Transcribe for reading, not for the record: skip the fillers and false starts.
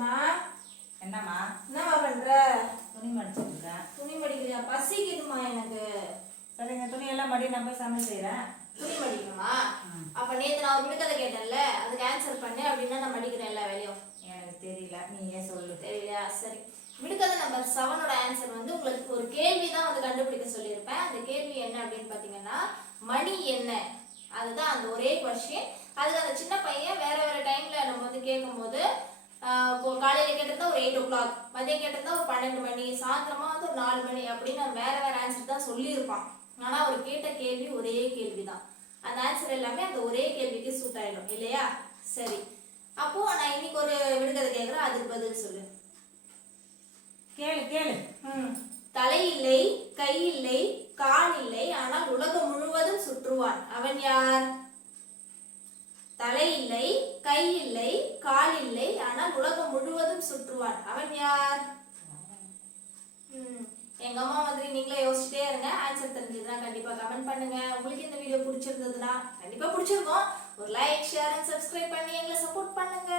மா என்னம்மா? என்னம்மா பண்ற? துணி மடிச்சிருக்கேன். துணி மடிக்கிறியா? பசிக்குதுமா எனக்கு. சரிங்க, துணியெல்லாம் மடி, நான் போய் சமையல் செய்கிறேன். துணி மடிக்கணுமா? அப்ப நேத்து நான் ஒரு விடுகதை கேட்டேன்ல, அதுக்கு ஆன்சர் பண்ணு அப்படின்னா நான் மடிக்கிறேன் எல்லா வேலையும். எனக்கு தெரியல, நீ ஏன் சொல்லு. தெரியலையா? சரி. விடுகதை நம்பர் 7ஓட ஆன்சர் வந்து உங்களுக்கு ஒரு கேள்வி தான் வந்து கண்டுபிடிக்க சொல்லியிருப்பேன். அந்த கேள்வி என்ன அப்படின்னு பாத்தீங்கன்னா, மணி என்ன? அதுதான் அந்த ஒரே கொஸ்டின். அதுக்கு அந்த சின்ன பையன் வேற வேற டைம்ல நம்ம வந்து கேட்கும்போது இப்போ காலையில கேட்டிருந்தா ஒரு 8 o'clock, மதியம் கேட்டிருந்தா ஒரு 12 மணி, சாயந்தரமா வந்து ஒரு 4 மணி அப்படின்னு வேற வேற ஆன்சர் தான் சொல்லியிருப்பான். ஆனா அவர் கேட்ட கேள்வி ஒரே கேள்விதான். அந்த ஆன்சர் எல்லாமே அந்த ஒரே கேள்விக்கு சூட் ஆயிடும் இல்லையா? சரி, அப்போ நான் இன்னைக்கு ஒரு விடுகதை கேட்கிறேன், அதுக்கு பதில் சொல்லு. கேளு கேளு. தலை இல்லை, கை இல்லை, கால் இல்லை, ஆனால் உலகம் முழுவதும் சுற்றுவான். அவன் யார்? தலை இல்லை, கை இல்லை, கால் இல்லை, ஆனால் உலகம் முழுவதும் சுற்றுவான். அவன் யார்? எங்க அம்மா மாதிரி நீங்களே யோசிச்சுட்டே இருங்க. ஆன்சர் தெரிஞ்சதுன்னா கண்டிப்பா கமெண்ட் பண்ணுங்க. உங்களுக்கு இந்த வீடியோ பிடிச்சிருந்ததுன்னா கண்டிப்பா பிடிச்சிருக்கும். ஒரு லைக், ஷேர் அண்ட் சப்ஸ்கிரைப் பண்ணி எங்களை சப்போர்ட் பண்ணுங்க.